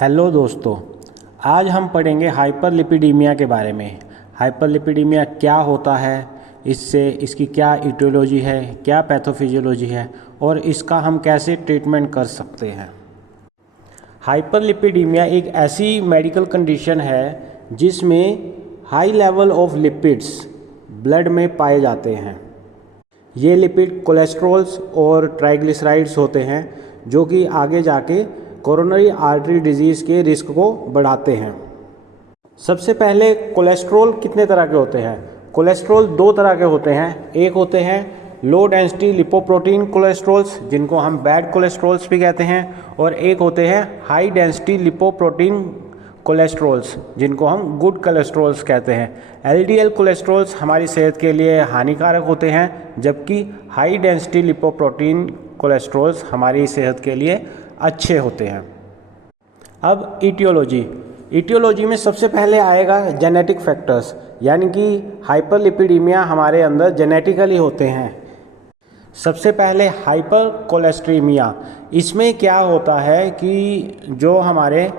Hello दोस्तों, आज हम पढ़ेंगे हाइपरलिपिडीमिया के बारे में। हाइपरलिपिडीमिया क्या होता है, इसकी क्या इटियोलॉजी है, क्या पैथोफिजियोलॉजी है और इसका हम कैसे ट्रीटमेंट कर सकते हैं। हाइपरलिपिडीमिया एक ऐसी मेडिकल कंडीशन है जिसमें high level of lipids blood में पाए जाते हैं। ये लिपिड कोलेस्ट्रॉल्स और ट्राइग्लिसराइड्स होते हैं जो कि आगे जाके कोरोनरी आर्टरी डिजीज़ के रिस्क को बढ़ाते हैं। सबसे पहले कोलेस्ट्रॉल कितने तरह के होते हैं? कोलेस्ट्रॉल दो तरह के होते हैं। एक होते हैं लो डेंसिटी लिपोप्रोटीन कोलेस्ट्रॉल्स, जिनको हम बैड कोलेस्ट्रॉल्स भी कहते हैं, और एक होते हैं हाई डेंसिटी लिपोप्रोटीन कोलेस्ट्रॉल्स, जिनको हम गुड कोलेस्ट्रॉल्स कहते हैं। एलडीएल कोलेस्ट्रॉल्स हमारी सेहत के लिए हानिकारक होते हैं, जबकि हाई डेंसिटी लिपोप्रोटीन कोलेस्ट्रॉल्स हमारी सेहत के लिए अच्छे होते हैं। अब इटियोलॉजी में सबसे पहले आएगा जेनेटिक फैक्टर्स, यानी कि हाइपरलिपिडीमिया हमारे अंदर जेनेटिकली होते हैं। सबसे पहले हाइपर कोलेस्ट्रीमिया, इसमें क्या होता है कि जो हमारे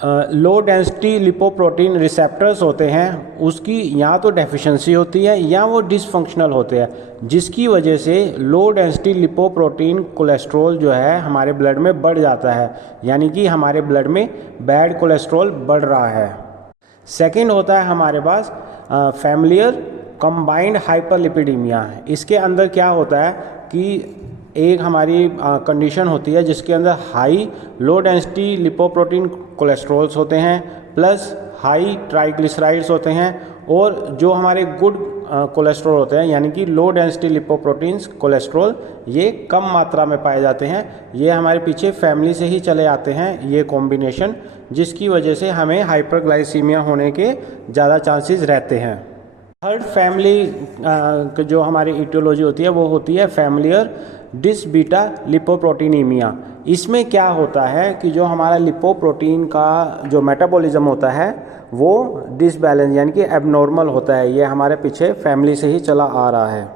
लो डेंसिटी लिपोप्रोटीन रिसेप्टर्स होते हैं उसकी या तो डेफिशिएंसी होती है या वो डिसफंक्शनल होते हैं, जिसकी वजह से लो डेंसिटी लिपोप्रोटीन कोलेस्ट्रॉल जो है हमारे ब्लड में बढ़ जाता है, यानी कि हमारे ब्लड में बैड कोलेस्ट्रॉल बढ़ रहा है। सेकंड होता है हमारे पास फैमिलियर कंबाइंड हाइपरलिपिडीमिया। इसके अंदर क्या होता है कि एक हमारी कंडीशन होती है जिसके अंदर high low density lipoprotein cholesterols होते हैं प्लस हाई ट्राइग्लिसराइड्स होते हैं, और जो हमारे गुड कोलेस्ट्रॉल होते हैं यानी कि लो डेंसिटी लिपोप्रोटीन्स कोलेस्ट्रॉल, ये कम मात्रा में पाए जाते हैं। ये हमारे पीछे फैमिली से ही चले आते हैं ये कॉम्बिनेशन, जिसकी वजह से हमें हाइपरग्लाइसीमिया होने के ज़्यादा चांसेस रहते हैं। थर्ड फैमिली जो हमारी इटियोलॉजी होती है वो होती है फैमिलियर डिसबीटा लिपोप्रोटीनीमिया। इसमें क्या होता है कि जो हमारा लिपोप्रोटीन का जो मेटाबॉलिज्म होता है वो डिसबैलेंस यानी कि एबनॉर्मल होता है। ये हमारे पीछे फैमिली से ही चला आ रहा है।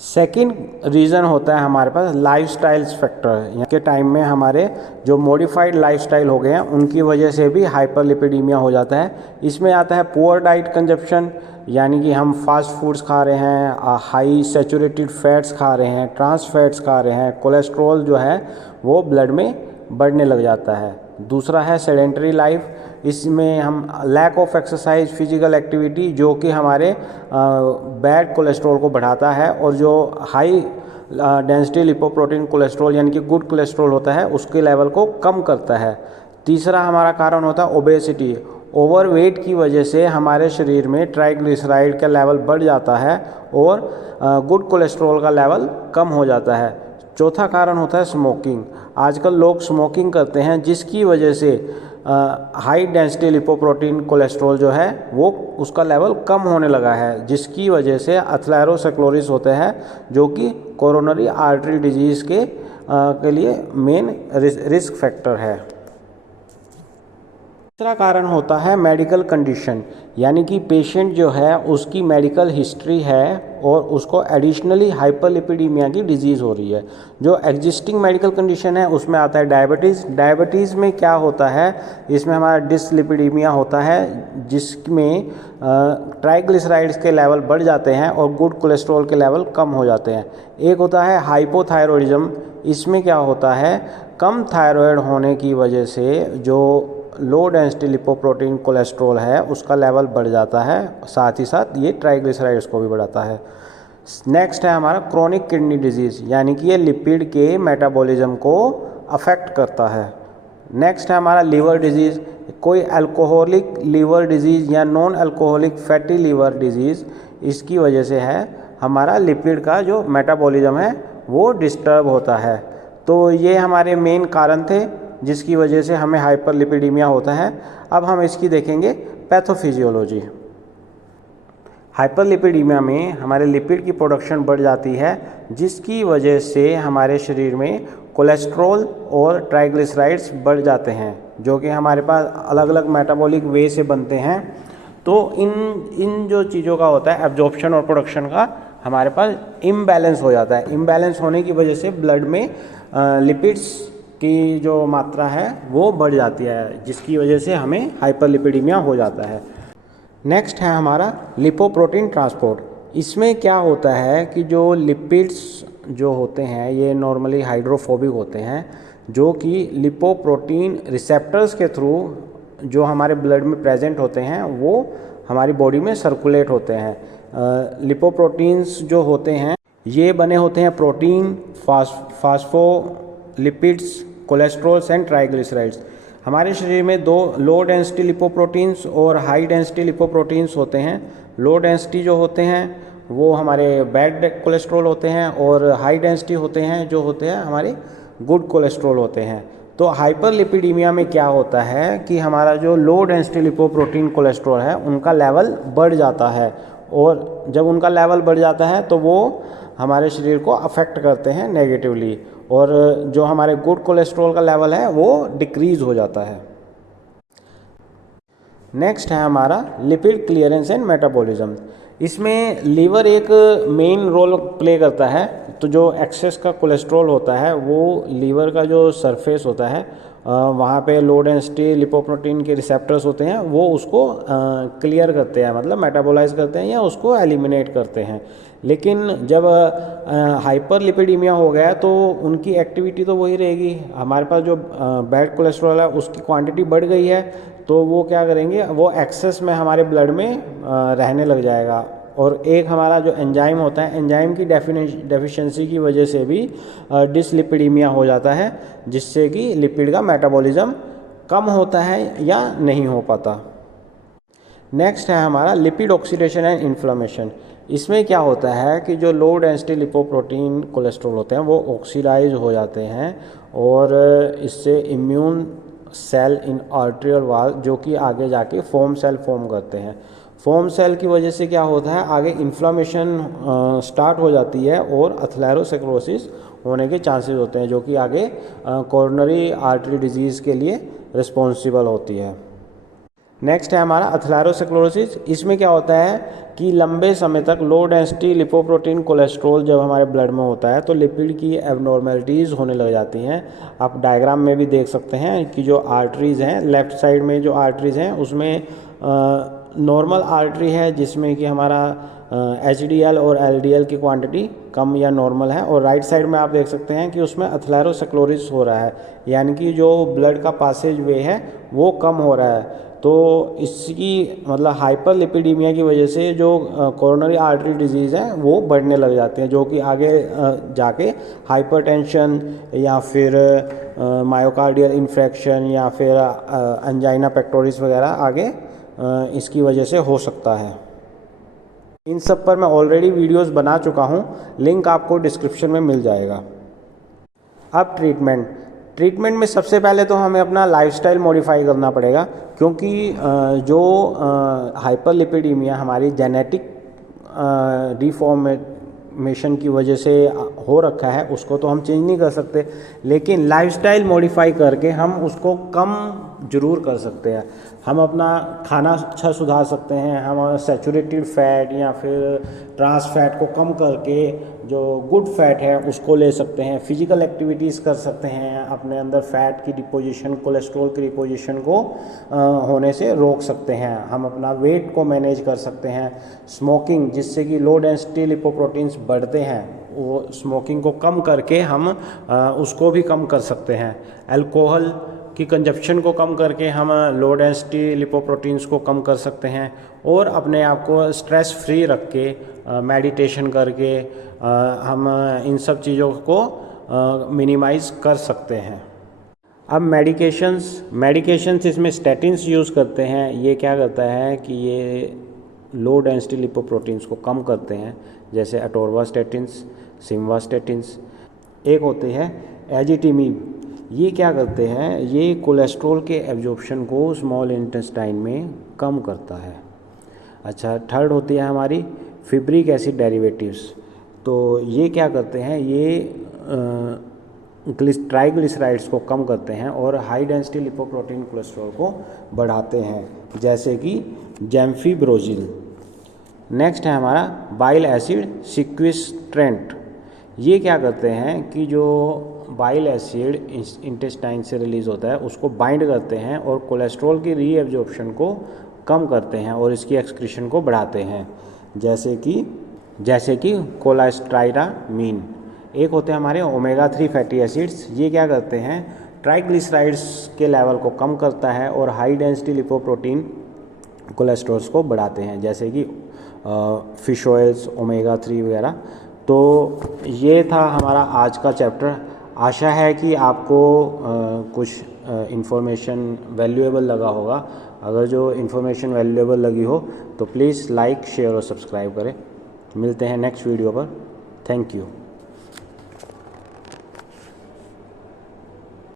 सेकंड रीज़न होता है हमारे पास लाइफस्टाइल फैक्टर। यहाँ के टाइम में हमारे जो मॉडिफाइड लाइफस्टाइल हो गए हैं उनकी वजह से भी हाइपरलिपिडीमिया हो जाता है। इसमें आता है पुअर डाइट कंजप्शन, यानी कि हम फास्ट फूड्स खा रहे हैं, हाई सैचुरेटेड फैट्स खा रहे हैं, ट्रांस फैट्स खा रहे हैं, कोलेस्ट्रॉल जो है वो ब्लड में बढ़ने लग जाता है। दूसरा है सेडेंटरी लाइफ, इसमें हम lack of exercise physical activity जो कि हमारे बैड कोलेस्ट्रॉल को बढ़ाता है, और जो हाई डेंसिटी लिपोप्रोटीन कोलेस्ट्रॉल यानी कि गुड कोलेस्ट्रॉल होता है उसके लेवल को कम करता है। तीसरा हमारा कारण होता है ओबेसिटी। ओवरवेट की वजह से हमारे शरीर में ट्राइग्लिसराइड का लेवल बढ़ जाता है और गुड कोलेस्ट्रॉल का लेवल कम हो जाता है। चौथा कारण होता है स्मोकिंग। आजकल लोग स्मोकिंग करते हैं जिसकी वजह से हाई डेंसिटी लिपोप्रोटीन कोलेस्ट्रॉल जो है वो उसका लेवल कम होने लगा है, जिसकी वजह से एथेरोस्क्लेरोसिस होते हैं जो कि कोरोनरी आर्टरी डिजीज़ के लिए मेन रिस्क फैक्टर है। तीसरा कारण होता है मेडिकल कंडीशन, यानी कि पेशेंट जो है उसकी मेडिकल हिस्ट्री है और उसको एडिशनली हाइपरलिपिडीमिया की डिजीज़ हो रही है। जो एग्जिस्टिंग मेडिकल कंडीशन है उसमें आता है डायबिटीज़। डायबिटीज़ में क्या होता है, इसमें हमारा डिसलिपिडीमिया होता है जिसमें ट्राइग्लिसराइड्स के लेवल बढ़ जाते हैं और गुड कोलेस्ट्रॉल के लेवल कम हो जाते हैं। एक होता है हाइपोथायरॉयडिज्म। इसमें क्या होता है, कम थायराइड होने की वजह से जो लो डेंसिटी लिपोप्रोटीन कोलेस्ट्रॉल है उसका लेवल बढ़ जाता है, साथ ही साथ ये ट्राइग्लिसराइड्स को भी बढ़ाता है। नेक्स्ट है हमारा क्रोनिक किडनी डिजीज़, यानी कि ये लिपिड के मेटाबॉलिज्म को अफेक्ट करता है। नेक्स्ट है हमारा लीवर डिजीज़। कोई अल्कोहलिक लीवर डिजीज़ या non alcoholic fatty liver disease, इसकी वजह से है हमारा लिपिड का जो मेटाबॉलिज्म है वो डिस्टर्ब होता है। तो ये हमारे मेन कारण थे जिसकी वजह से हमें हाइपरलिपिडीमिया होता है। अब हम इसकी देखेंगे पैथोफिजियोलॉजी। हाइपरलिपिडीमिया में हमारे लिपिड की प्रोडक्शन बढ़ जाती है जिसकी वजह से हमारे शरीर में कोलेस्ट्रॉल और ट्राइग्लिसराइड्स बढ़ जाते हैं, जो कि हमारे पास अलग अलग मेटाबॉलिक वे से बनते हैं। तो इन जो चीज़ों का होता है एब्जॉर्प्शन और प्रोडक्शन का हमारे पास इम्बैलेंस हो जाता है। इम्बैलेंस होने की वजह से ब्लड में लिपिड्स की जो मात्रा है वो बढ़ जाती है, जिसकी वजह से हमें हाइपरलिपिडीमिया हो जाता है। नेक्स्ट है हमारा लिपोप्रोटीन ट्रांसपोर्ट। इसमें क्या होता है कि जो लिपिड्स जो होते हैं ये नॉर्मली हाइड्रोफोबिक होते हैं, जो कि लिपोप्रोटीन रिसेप्टर्स के थ्रू जो हमारे ब्लड में प्रेजेंट होते हैं वो हमारी बॉडी में सर्कुलेट होते हैं। लिपोप्रोटीन्स जो होते हैं ये बने होते हैं protein, phospholipids, cholesterols and triglycerides. हमारे शरीर में दो लो डेंसिटी लिपोप्रोटीन्स और हाई डेंसिटी लिपोप्रोटीन्स होते हैं। लो डेंसिटी जो होते हैं वो हमारे बैड कोलेस्ट्रॉल होते हैं और हाई डेंसिटी होते हैं जो होते हैं हमारे गुड कोलेस्ट्रॉल होते हैं। तो हाइपरलिपिडीमिया में क्या होता है कि हमारा जो लो डेंसिटी लिपोप्रोटीन कोलेस्ट्रॉल है उनका लेवल बढ़ जाता है, और जब उनका लेवल बढ़ जाता है तो वो हमारे शरीर को अफेक्ट करते हैं नेगेटिवली, और जो हमारे गुड कोलेस्ट्रॉल का लेवल है वो डिक्रीज हो जाता है। नेक्स्ट है हमारा लिपिड क्लियरेंस एंड मेटाबॉलिज्म। इसमें लीवर एक मेन रोल प्ले करता है। तो जो एक्सेस का कोलेस्ट्रॉल होता है वो लीवर का जो सरफेस होता है वहाँ पे लो डेंसिटी लिपोप्रोटीन के रिसेप्टर्स होते हैं, वो उसको क्लियर करते हैं, मतलब मेटाबोलाइज करते हैं या उसको एलिमिनेट करते हैं। लेकिन जब हाइपरलिपिडीमिया हो गया तो उनकी एक्टिविटी तो वही रहेगी। हमारे पास जो बैड कोलेस्ट्रॉल है उसकी क्वांटिटी बढ़ गई है, तो वो क्या करेंगे, वो एक्सेस में हमारे ब्लड में रहने लग जाएगा। और एक हमारा जो एंजाइम होता है, एंजाइम की डेफिशिएंसी की वजह से भी डिसलिपिडीमिया हो जाता है, जिससे कि लिपिड का मेटाबॉलिज्म कम होता है या नहीं हो पाता। नेक्स्ट है हमारा लिपिड ऑक्सीडेशन एंड इन्फ्लेमेशन। इसमें क्या होता है कि जो लो डेंसिटी लिपोप्रोटीन कोलेस्ट्रॉल होते हैं वो ऑक्सीडाइज हो जाते हैं, और इससे इम्यून सेल इन आर्टेरियल वॉल जो कि आगे जाके फोम सेल फॉर्म करते हैं। फोम सेल की वजह से क्या होता है, आगे इन्फ्लामेशन स्टार्ट हो जाती है और अथलेरोस्क्लेरोसिस होने के चांसेस होते हैं, जो कि आगे कोरोनरी आर्टरी डिजीज़ के लिए रिस्पॉन्सिबल होती है। नेक्स्ट है हमारा अथलेरोस्क्लेरोसिस। इसमें क्या होता है कि लंबे समय तक लो डेंसिटी लिपोप्रोटीन कोलेस्ट्रॉल जब हमारे ब्लड में होता है तो लिपिड की एबनॉर्मेलिटीज़ होने लग जाती हैं। आप डायग्राम में भी देख सकते हैं कि जो आर्टरीज़ हैं, लेफ़्ट साइड में जो आर्टरीज़ हैं उसमें नॉर्मल आर्टरी है जिसमें कि हमारा HDL और LDL की क्वांटिटी कम या नॉर्मल है, और राइट साइड में आप देख सकते हैं कि उसमें अथलेरोस्क्लेरोसिस हो रहा है, यानी कि जो ब्लड का पासेज वे है वो कम हो रहा है। तो इसकी मतलब हाइपरलिपिडीमिया की वजह से जो कोरोनरी आर्टरी डिजीज़ हैं वो बढ़ने लग जाते हैं, जो कि आगे जाके हाइपरटेंशन या फिर मायोकार्डियल इन्फेक्शन या फिर एंजाइना पेक्टोरिस वगैरह आगे इसकी वजह से हो सकता है। इन सब पर मैं ऑलरेडी वीडियोस बना चुका हूँ, लिंक आपको डिस्क्रिप्शन में मिल जाएगा। अब ट्रीटमेंट में सबसे पहले तो हमें अपना लाइफस्टाइल मॉडिफाई करना पड़ेगा, क्योंकि जो हाइपरलिपिडीमिया हमारी जेनेटिक डिफॉर्मेशन की वजह से हो रखा है उसको तो हम चेंज नहीं कर सकते, लेकिन लाइफस्टाइल मॉडिफाई करके हम उसको कम जरूर कर सकते हैं। हम अपना खाना अच्छा सुधार सकते हैं, हम सैचुरेटेड फैट या फिर ट्रांस फैट को कम करके जो गुड फैट है उसको ले सकते हैं। फिजिकल एक्टिविटीज़ कर सकते हैं, अपने अंदर फैट की डिपोजिशन, कोलेस्ट्रॉल की डिपोजिशन को होने से रोक सकते हैं। हम अपना वेट को मैनेज कर सकते हैं। स्मोकिंग, जिससे कि लो डेंसिटी लिपोप्रोटीन्स बढ़ते हैं, वो स्मोकिंग को कम करके हम उसको भी कम कर सकते हैं। अल्कोहल की कंजप्शन को कम करके हम लो डेंसिटी लिपोप्रोटीन्स को कम कर सकते हैं, और अपने आप को स्ट्रेस फ्री रख के मेडिटेशन करके हम इन सब चीज़ों को मिनिमाइज़ कर सकते हैं। अब मेडिकेशंस इसमें स्टैटिन्स यूज़ करते हैं। ये क्या करता है कि ये लो डेंसिटी लिपोप्रोटीन्स को कम करते हैं, जैसे अटोरवास्टैटिन्स, सिम्वास्टैटिन्स। एक होते हैं एजिटिमिब। ये क्या करते हैं, ये कोलेस्ट्रॉल के एब्जॉर्प्शन को स्मॉल इंटेस्टाइन में कम करता है। अच्छा, थर्ड होती है हमारी फिब्रिक एसिड डेरिवेटिव्स। तो ये क्या करते हैं, ये ट्राइग्लिसराइड्स को कम करते हैं और हाई डेंसिटी लिपोप्रोटीन कोलेस्ट्रॉल को बढ़ाते हैं, जैसे कि जैम्फिब्रोजिल। नेक्स्ट है हमारा बाइल एसिड सिक्विस्ट्रेंट। ये क्या करते हैं कि जो बाइल एसिड इंटेस्टाइन से रिलीज़ होता है उसको बाइंड करते हैं और कोलेस्ट्रॉल की रीएब्जॉर्प्शन को कम करते हैं और इसकी एक्सक्रीशन को बढ़ाते हैं, जैसे कि कोलेस्ट्राइरामीन। एक होते हैं हमारे ओमेगा 3 फैटी एसिड्स, ये क्या करते हैं, ट्राइग्लिसराइड्स के लेवल को कम करता है और हाई डेंसिटी लिपोप्रोटीन कोलेस्ट्रॉल्स को बढ़ाते हैं, जैसे कि फिश ऑयल्स, ओमेगा 3 वगैरह। तो ये था हमारा आज का चैप्टर। आशा है कि आपको कुछ इन्फॉर्मेशन वैल्यूएबल लगा होगा। अगर जो इन्फॉर्मेशन वैल्यूएबल लगी हो तो प्लीज़ लाइक, शेयर और सब्सक्राइब करें। मिलते हैं नेक्स्ट वीडियो पर। Thank you.